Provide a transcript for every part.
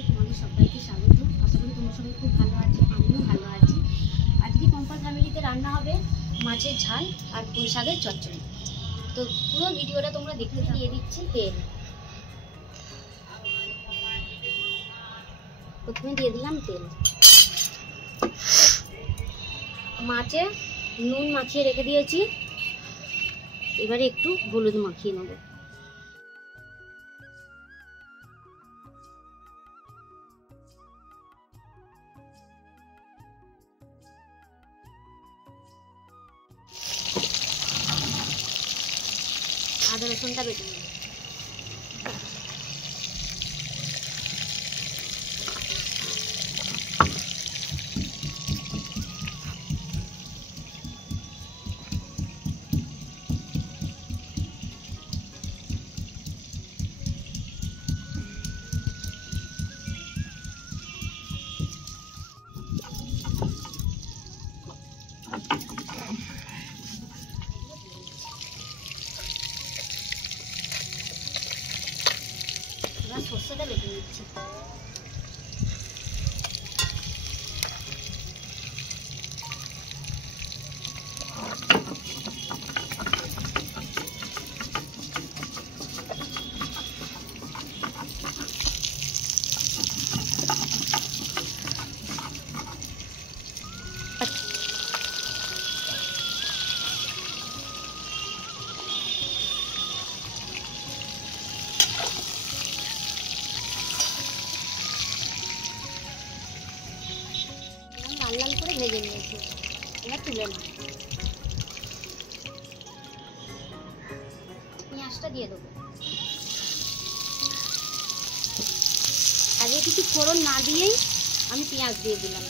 ব্লগে তোমাদের সবাইকে স্বাগত। আশা করি তোমরা সবাই খুব ভালো আছো, আমিও ভালো আছি। আজকে কম্পাল ফ্যামিলিতে রান্না হবে মাছের ঝাল আর পুঁই শাকের চচ্চড়ি। তো পুরো ভিডিওটা তোমরা দেখতে দিয়ে দিচ্ছি তেল। প্রথমে দিয়ে দিলাম তেল। মাছে নুন মাখিয়ে রেখে দিয়েছি, এবারে একটু হলুদ মাখিয়ে নেব। আদা রসুনটা বেটে নেব। সর্ষেটা বেটে নিচ্ছি। লাল লাল করে ভেজে নিয়েছি, এবার তুলে নাও। পেঁয়াজটা দিয়ে দেবো। আগে কিছু ফোড়ন না দিয়েই আমি পেঁয়াজ দিয়ে দিলাম।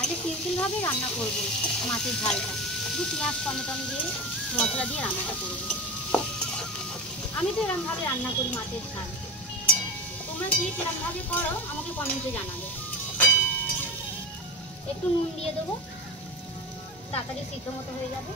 আগে সিম্পলভাবে রান্না করবো মাছের ঝালটা, শুধু পেঁয়াজ টমেটো দিয়ে মশলা দিয়ে রান্নাটা করবো। আমি তো এরকমভাবে রান্না করি মাছের ঝাল। তোমরা কি এরকমভাবে করো আমাকে কমেন্টে জানাবে। একটু নুন দিয়ে দেবো, তাড়াতাড়ি সিদ্ধ মতো হয়ে যাবে।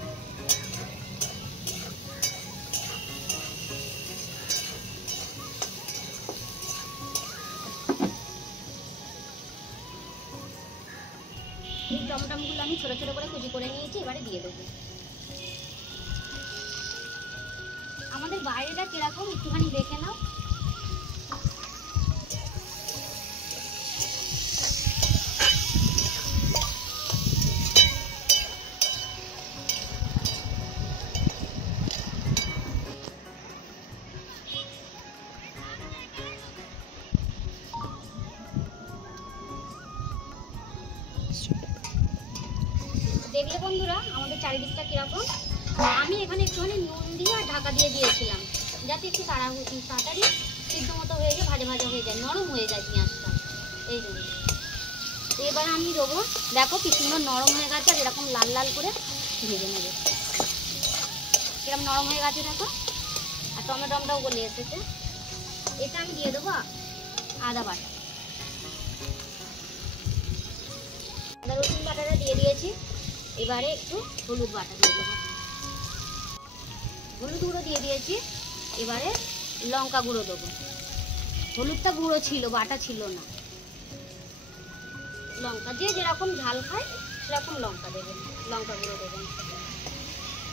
এই টমেটোগুলো আমি ছোট ছোট করে কুচি করে নিয়েছি, এবারে দিয়ে দেবো। আমাদের বাইরেটা কিরকম একটুখানি দেখে নাও। দেখলে বন্ধুরা আমাদের চারিদিকটা কিরকম। আমি এখানে একটুখানি নুন দিয়ে আর ঢাকা দিয়ে দিয়েছিলাম, যাতে একটু তাড়াতাড়ি সিদ্ধ মতো হয়ে যায়, ভাজা ভাজা হয়ে যায়, নরম হয়ে যায় পেঁয়াজটা, এই জন্য। এবার আমি দেবো, দেখো কি সুন্দর নরম হয়ে গেছে, আর এরকম লাল লাল করে ভেজে নেবে। এরকম নরম হয়ে গেছে দেখো, আর টমেটোটাও গলে এসেছে। এটা আমি দিয়ে দেবো আদা বাটা। আদা রসুন বাটাটা দিয়ে দিয়েছি, এবারে একটু হলুদ বাটা দিয়ে দেবো। হলুদ গুঁড়ো দিয়ে দিয়েছি, এবারে লঙ্কা গুঁড়ো দেবো। হলুদটা গুঁড়ো ছিল, বাটা ছিল না। লঙ্কা যে যেরকম ঝাল খায় সেরকম লঙ্কা দেবেন, লঙ্কা গুঁড়ো দেবেন।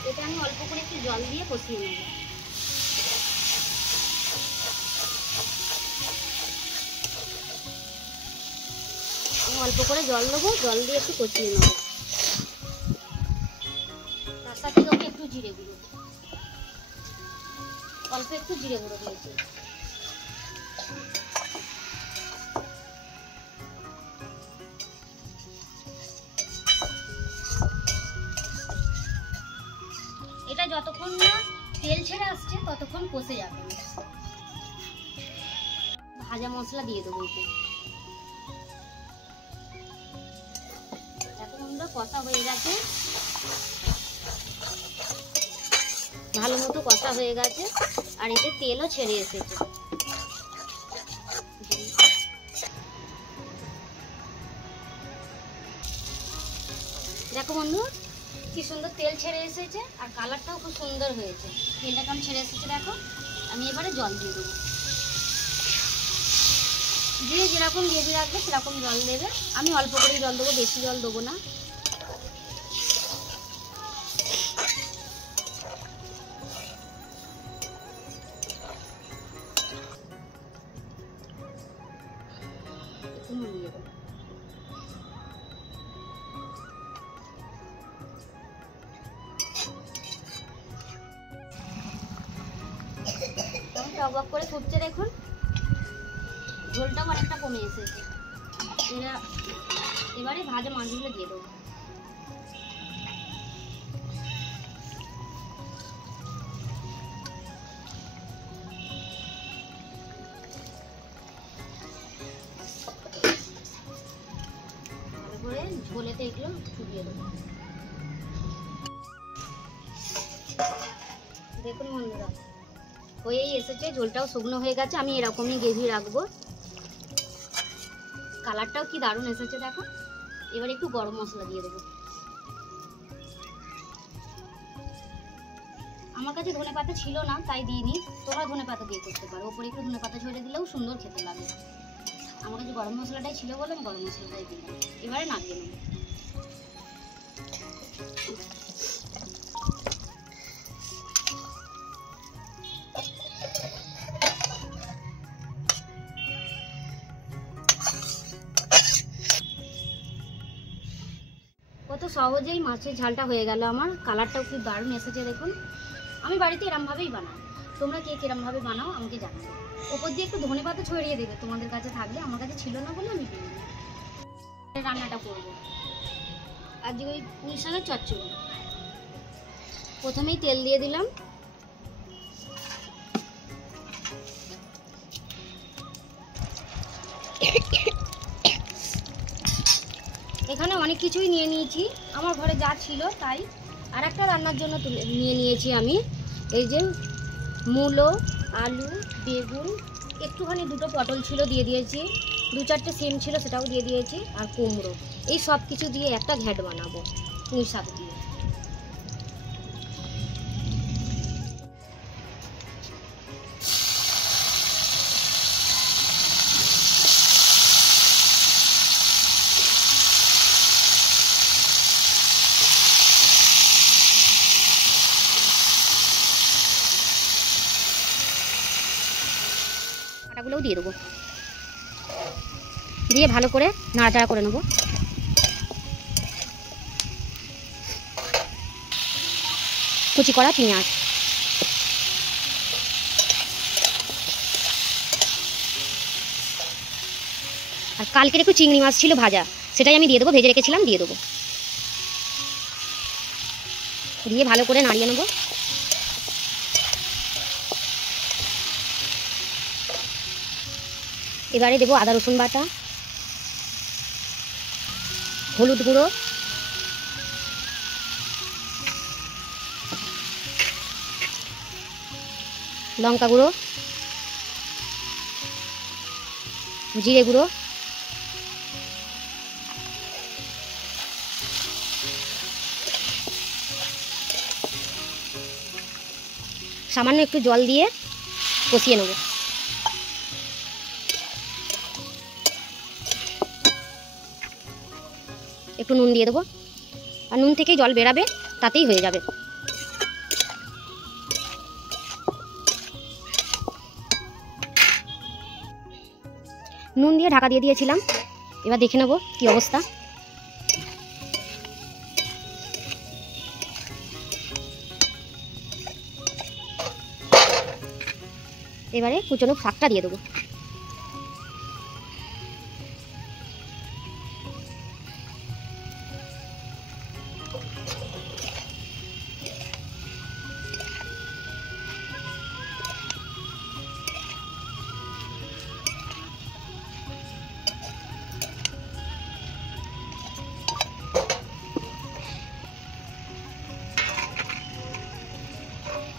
এটা আমি অল্প করে একটু জল দিয়ে কষিয়ে নেব। অল্প করে জল দেবো, জল দিয়ে একটু কষিয়ে নেব। তার সাথে দেবো একটু জিরে গুঁড়ো, অল্প একটু জিরে গুঁড়ো দিয়েছি। এটা যতক্ষণ না তেল ছেড়ে আসছে ততক্ষণ কষে যাবে। ভাজা মশলা দিয়ে দেবো। এতক্ষণ কষা হয়ে গেছে, ভালো মতো কষা হয়ে গেছে, আর এতে তেলও ছেড়ে এসেছে। দেখো বন্ধু কি সুন্দর তেল ছেড়ে এসেছে, আর কালারটাও খুব সুন্দর হয়েছে। তেলটা কেমন ছেড়ে এসেছে দেখো। আমি এবারে জল দিয়ে দেবো। দিয়ে যেরকম গ্রেভি রাখবে সেরকম জল দেবে। আমি অল্প করেই জল দেবো, বেশি জল দেবো না। টক করে ফুটছে দেখুন, ঝোলটাও অনেকটা কমে এসেছে। এবারে ভাজা মাছগুলো দিয়ে দেবো। ভালো করে ঝোলেতে এগুলো ফুটিয়ে দেবো। দেখুন বন্ধুরা, হয়েই এসেছে, ঝোলটাও শুকনো হয়ে গেছে। আমি এরকমই গ্রেভি রাখবো। কালারটাও কি দারুণ এসেছে দেখো। এবার একটু গরম মশলা দিয়ে দেবো। আমার কাছে ধনেপাতা ছিল না তাই দিইনি, তোমরা ধনেপাতা দিয়ে করতে পারো। ওপরে একটু ধনেপাতা ছড়িয়ে দিলেও সুন্দর খেতে লাগে। আমার কাছে গরম মশলাটাই ছিল বলে আমি গরম মশলাটাই দিলাম। এবারে নামিয়ে নেব। কত সহজেই মাছের ঝালটা হয়ে গেল আমার। কালারটাও খুব দারুণ এসেছে দেখুন। আমি বাড়িতে এরমভাবেই বানাই, তোমরা কে কিরমভাবে বানাও আমাকে জানাবে। ওপর দিয়ে একটু ধনেপাতা ছড়িয়ে দেবে তোমাদের কাছে থাকলে, আমার কাছে ছিল না বলে আমি দিইনি। রান্নাটা করবো আজকে ওই পুঁই শাকের চচ্চড়ি। প্রথমেই তেল দিয়ে দিলাম। এখানে অনেক কিছুই নিয়ে নিয়েছি, আমার ঘরে যা ছিল তাই। আর একটা রান্নার জন্য নিয়ে নিয়েছি আমি এই যে মূলো, আলু, বেগুন, একটুখানি দুটো পটল ছিল দিয়ে দিয়েছি, 2-4টে সিম ছিল সেটাও দিয়ে দিয়েছি, আর কুমড়ো। এই সব কিছু দিয়ে একটা ঘ্যাট বানাবো পুঁই শাক দিয়ে। গুলোও দিয়ে দেবো, দিয়ে ভালো করে নাড়াচাড়া করে নেব। কুচি করা পেঁয়াজ, আর কালকের একটু চিংড়ি মাছ ছিল ভাজা, সেটাই আমি দিয়ে দেবো, ভেজে রেখেছিলাম, দিয়ে দেবো। দিয়ে ভালো করে নাড়িয়ে নেব। এবারে দেবো আদা রসুন বাটা, হলুদ গুঁড়ো, লঙ্কা গুঁড়ো, জিরে গুঁড়ো, সামান্য একটু জল দিয়ে কষিয়ে নেব। একটু নুন দিয়ে দেবো, আর নুন থেকেই জল বেরাবে, তাতেই হয়ে যাবে। নুন দিয়ে ঢাকা দিয়ে দিয়েছিলাম, এবার দেখে নেব কি অবস্থা। এবারে কুচনো শাকটা দিয়ে দেবো।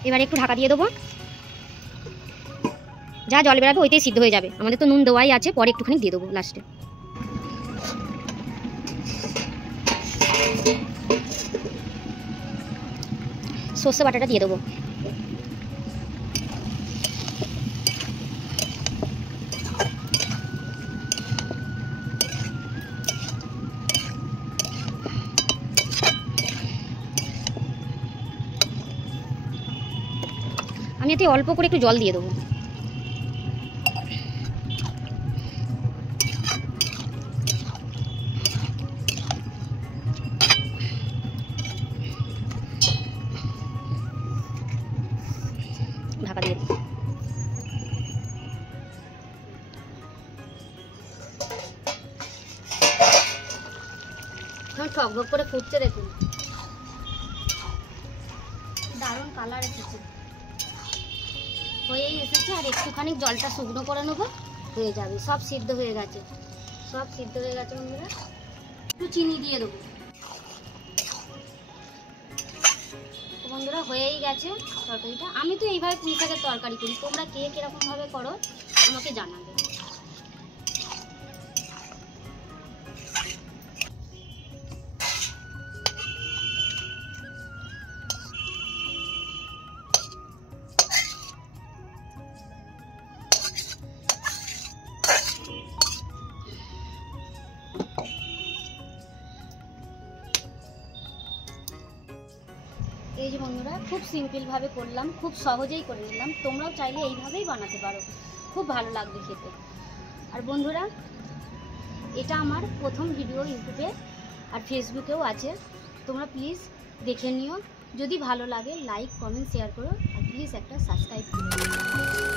এবারে একটু ঢাকা দিয়ে দেবো, যা জল বেরাবে ওইটাই সিদ্ধ হয়ে যাবে। আমাদের তো নুন দেওয়াই আছে, পরে একটুখানি দিয়ে দেবো লাস্টে। সর্ষে বাটাটা দিয়ে দেবো। এতে অল্প করে একটু জল দিয়ে দেবো। ঢাকা দিয়ে দিই। টকবক করে ফুটছে, দেখুন দারুণ কালার এসেছে, হয়েই এসেছে। আর একটুখানি জলটা শুকনো করে নেবো, হয়ে যাবে। সব সিদ্ধ হয়ে গেছে, সব সিদ্ধ হয়ে গেছে বন্ধুরা। একটু চিনি দিয়ে দেবো বন্ধুরা, হয়েই গেছে তরকারিটা। আমি তো এইভাবে পুঁই শাকের তরকারি করি, তোমরা কে কিরকম ভাবে করো আমাকে জানাবে। এই যে বন্ধুরা, খুব সিম্পলভাবে করলাম, খুব সহজেই করে নিলাম। তোমরাও চাইলে এইভাবেই বানাতে পারো, খুব ভালো লাগবে খেতে। আর বন্ধুরা, এটা আমার প্রথম ভিডিও ইউটিউবে আর ফেসবুকেও আছে, তোমরা প্লিজ দেখে নিও। যদি ভালো লাগে লাইক কমেন্ট শেয়ার করো, আর প্লিজ একটা সাবস্ক্রাইব করো।